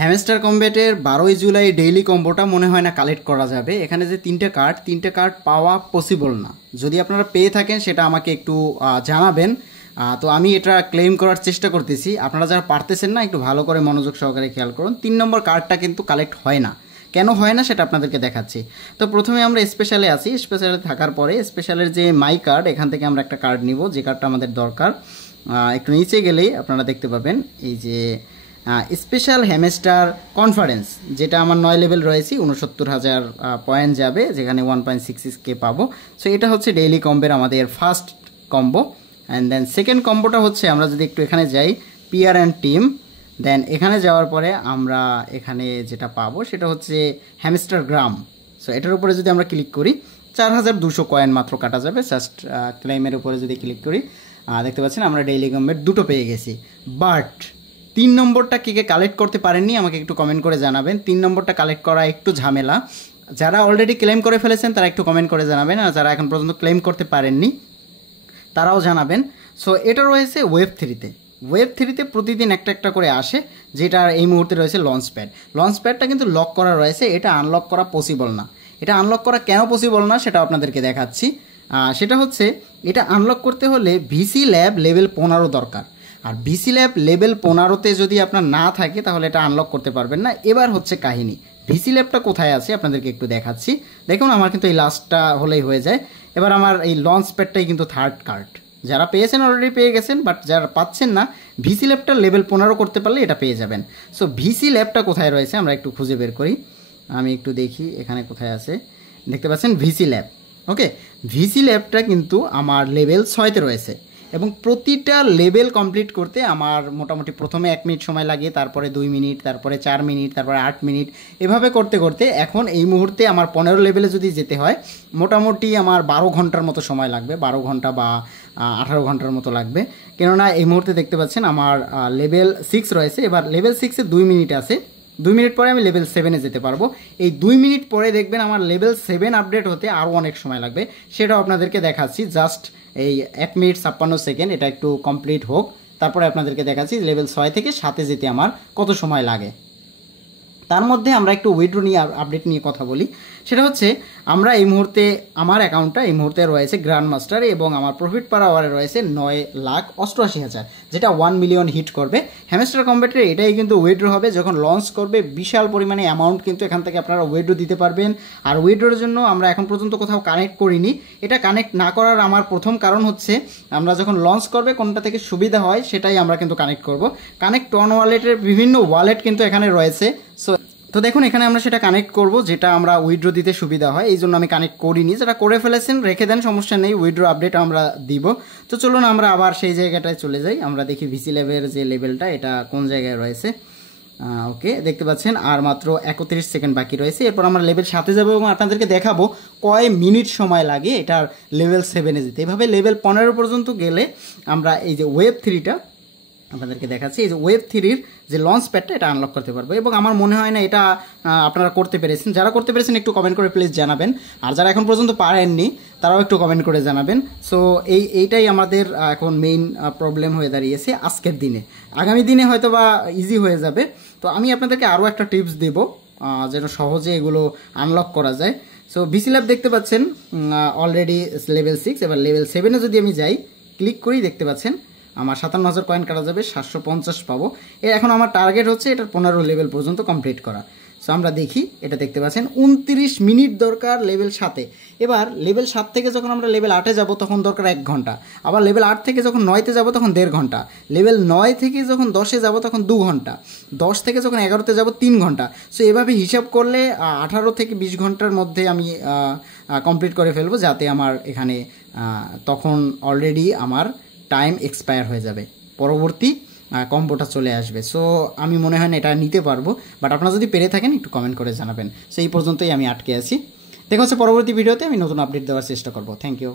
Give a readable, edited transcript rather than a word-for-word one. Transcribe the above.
Hamster কম্ব্যাটের 12ই July daily কম্বোটা মনে হয় না কালেক্ট করা যাবে। এখানে যে তিনটে কার্ড পাওয়া পসিবল না। যদি আপনারা পেয়ে থাকেন সেটা আমাকে একটু জানাবেন। তো আমি এটা ক্লেম করার চেষ্টা করতেছি। আপনারা যারা পারতেছেন না একটু ভালো করে মনোযোগ সহকারে খেয়াল করুন। 3 নম্বর কার্ডটা কিন্তু কালেক্ট হয় না। কেন হয় না সেটা আপনাদেরকে দেখাচ্ছি। তো প্রথমে আমরা স্পেশালে আছি। স্পেশালে থাকার পরে স্পেশালের যে মাই কার্ড, এখান থেকে আমরা একটা কার্ড নিব যে কার্ডটা আমাদের দরকার। একটু নিচে গেলেই আপনারা দেখতে পাবেন এই যে স্পেশাল হ্যামস্টার কনফারেন্স, যেটা আমার 9 লেভেল রয়েছে, 69,000 পয়েন্ট যাবে, যেখানে 1.66K পাবো। সো এটা হচ্ছে ডেইলি কম্বোর আমাদের first combo. And then second কম্বোটা হচ্ছে, আমরা যদি একটু এখানে যাই পিয়ার অ্যান্ড টিম, দেন এখানে যাওয়ার পরে আমরা এখানে যেটা পাবো সেটা হচ্ছে হ্যামস্টার গ্রাম। সো এটার উপরে যদি আমরা ক্লিক করি 4,200 কয়েন মাত্র কাটা যাবে। জাস্ট ক্লেমের উপরে যদি ক্লিক করি দেখতে পাচ্ছেন আমরা ডেইলি কম্বের দুটো পেয়ে গেছি। বাট 3 নম্বরটা কে কালেক্ট করতে পারেননি আমাকে একটু কমেন্ট করে জানাবেন। 3 নম্বরটা কালেক্ট করা একটু ঝামেলা। যারা অলরেডি ক্লেম করে ফেলেছেন তারা একটু কমেন্ট করে জানাবেন, আর যারা এখন পর্যন্ত ক্লেম করতে পারেননি তারাও জানাবেন। সো এটা রয়েছে ওয়েব 3-তে। ওয়েব 3-তে প্রতিদিন একটা করে আসে, যেটা এই মুহূর্তে রয়েছে লঞ্চ প্যাড। লঞ্চ প্যাডটা কিন্তু লক করা রয়েছে, এটা আনলক করা পসিবল না। এটা আনলক করা কেন পসিবল না সেটা আপনাদেরকে দেখাচ্ছি। সেটা হচ্ছে, এটা আনলক করতে হলে ভিসি ল্যাব লেভেল 15 দরকার। আর ভিসি ল্যাব লেভেল 15-তে যদি আপনার না থাকে তাহলে এটা আনলক করতে পারবেন না। এবার হচ্ছে কাহিনী, ভিসি ল্যাবটা কোথায় আছে আপনাদেরকে একটু দেখাচ্ছি। দেখুন আমার কিন্তু এই লাস্টটা হলেই হয়ে যায়। এবার আমার এই লঞ্চ প্যাডটাই কিন্তু থার্ড কার্ড। যারা পেয়েছেন অলরেডি পেয়ে গেছেন, বাট যারা পাচ্ছেন না ভিসি ল্যাবটা লেভেল 15 করতে পারলে এটা পেয়ে যাবেন। সো ভিসি ল্যাবটা কোথায় রয়েছে আমরা একটু খুঁজে বের করি। আমি একটু দেখি এখানে কোথায় আছে। দেখতে পাচ্ছেন ভিসি ল্যাব। ওকে, ভিসি ল্যাবটা কিন্তু আমার লেভেল 6-তে রয়েছে, এবং প্রতিটা লেভেল কমপ্লিট করতে আমার মোটামুটি প্রথমে 1 মিনিট সময় লাগে, তারপরে 2 মিনিট, তারপরে 4 মিনিট, তারপরে 8 মিনিট, এভাবে করতে করতে এখন এই মুহূর্তে আমার 15 লেভেলে যদি যেতে হয় মোটামুটি আমার 12 ঘন্টার মতো সময় লাগবে। 12 ঘন্টা বা 18 ঘন্টার মতো লাগবে। কেননা এই মুহূর্তে দেখতে পাচ্ছেন আমার লেভেল 6 রয়েছে। এবার লেভেল 6-এ 2 মিনিট আছে। 2 মিনিট পরে আমি লেভেল 7-এ যেতে পারবো। এই 2 মিনিট পরে দেখবেন আমার লেভেল 7 আপডেট হতে আরও অনেক সময় লাগবে। সেটাও আপনাদেরকে দেখাচ্ছি। জাস্ট এই 1 মিনিট 56 সেকেন্ড এটা একটু কমপ্লিট হোক, তারপরে আপনাদেরকে দেখাচ্ছি লেভেল 6 থেকে 7-এ যেতে আমার কত সময় লাগে। তার মধ্যে আমরা একটু উইথড্র নিয়ে আপডেট নিয়ে কথা বলি। সেটা হচ্ছে, আমরা এই মুহূর্তে আমার অ্যাকাউন্টটা এই মুহূর্তে রয়েছে গ্র্যান্ড মাস্টারে, এবং আমার প্রফিট পার আওয়ারে রয়েছে 9,88,000, যেটা 1 মিলিয়ন হিট করবে। হ্যামস্টার কম্ব্যাটের এটাই কিন্তু উইথড্র হবে যখন লঞ্চ করবে। বিশাল পরিমাণে অ্যামাউন্ট কিন্তু এখান থেকে আপনারা উইথড্র দিতে পারবেন। আর উইথড্রোর জন্য আমরা এখন পর্যন্ত কোথাও কানেক্ট করিনি। এটা কানেক্ট না করার আমার প্রথম কারণ হচ্ছে, আমরা যখন লঞ্চ করবে কোনটা থেকে সুবিধা হয় সেটাই আমরা কিন্তু কানেক্ট করব। কানেক্ট অন ওয়ালেটের বিভিন্ন ওয়ালেট কিন্তু এখানে রয়েছে। তো দেখুন এখানে আমরা সেটা কানেক্ট করব যেটা আমরা উইথড্র দিতে সুবিধা হয়, এই জন্য আমি কানেক্ট করিনি। যারা করে ফেলেছেন রেখে দেন, সমস্যা নেই, উইথড্র আপডেট আমরা দিব। তো চলুন আমরা আবার সেই জায়গাটায় চলে যাই। আমরা দেখি ভিসি লেভেলের যে লেভেলটা এটা কোন জায়গায় রয়েছে। ওকে, দেখতে পাচ্ছেন আর মাত্র 31 সেকেন্ড বাকি রয়েছে। এরপর আমরা লেভেল 7-এ যাবো এবং আপনাদেরকে দেখাবো কয় মিনিট সময় লাগে এটার লেভেল 7-এ যেতে। এভাবে লেভেল 15 পর্যন্ত গেলে আমরা এই যে ওয়েব 3-টা আপনাদেরকে দেখাচ্ছি, এই যে ওয়েব 3-র যে লঞ্চ প্যাডটা এটা আনলক করতে পারবো। এবং আমার মনে হয় না এটা আপনারা করতে পেরেছেন। যারা করতে পেরেছেন একটু কমেন্ট করে প্লিজ জানাবেন, আর যারা এখন পর্যন্ত পারেননি তারাও একটু কমেন্ট করে জানাবেন। সো এইটাই আমাদের এখন মেইন প্রবলেম হয়ে দাঁড়িয়েছে আজকের দিনে। আগামী দিনে হয়তো বা ইজি হয়ে যাবে। তো আমি আপনাদেরকে আরও একটা টিপস দেব যেন সহজে এগুলো আনলক করা যায়। সো ভিসি ল্যাব দেখতে পাচ্ছেন অলরেডি লেভেল 6। এবার লেভেল 7-এ যদি আমি যাই, ক্লিক করি, দেখতে পাচ্ছেন আমার 57,000 কয়েন কাটা যাবে, 750 পাবো। এখন আমার টার্গেট হচ্ছে এটার 15 লেভেল পর্যন্ত কমপ্লিট করা। সো আমরা দেখি, এটা দেখতে পাচ্ছেন 29 মিনিট দরকার লেভেল 7-এ। এবার লেভেল 7 থেকে যখন আমরা লেভেল 8-এ যাব তখন দরকার 1 ঘন্টা। আবার লেভেল 8 থেকে যখন 9-তে যাব তখন 1.5 ঘন্টা। লেভেল 9 থেকে যখন 10-এ যাব তখন 2 ঘন্টা। 10 থেকে যখন 11-তে যাব 3 ঘন্টা। সো এভাবে হিসাব করলে 18 থেকে 20 ঘন্টার মধ্যে আমি কমপ্লিট করে ফেলবো, যাতে আমার এখানে তখন অলরেডি আমার টাইম এক্সপায়ার হয়ে যাবে, পরবর্তী কম্বোটা চলে আসবে। সো আমি মনে হয় না এটা নিতে পারবো, বাট আপনারা যদি পেরে থাকেন একটু কমেন্ট করে জানাবেন। সো এই পর্যন্তই আমি আটকে আছি। দেখা হচ্ছে পরবর্তী ভিডিওতে, আমি নতুন আপডেট দেওয়ার চেষ্টা করব। Thank you.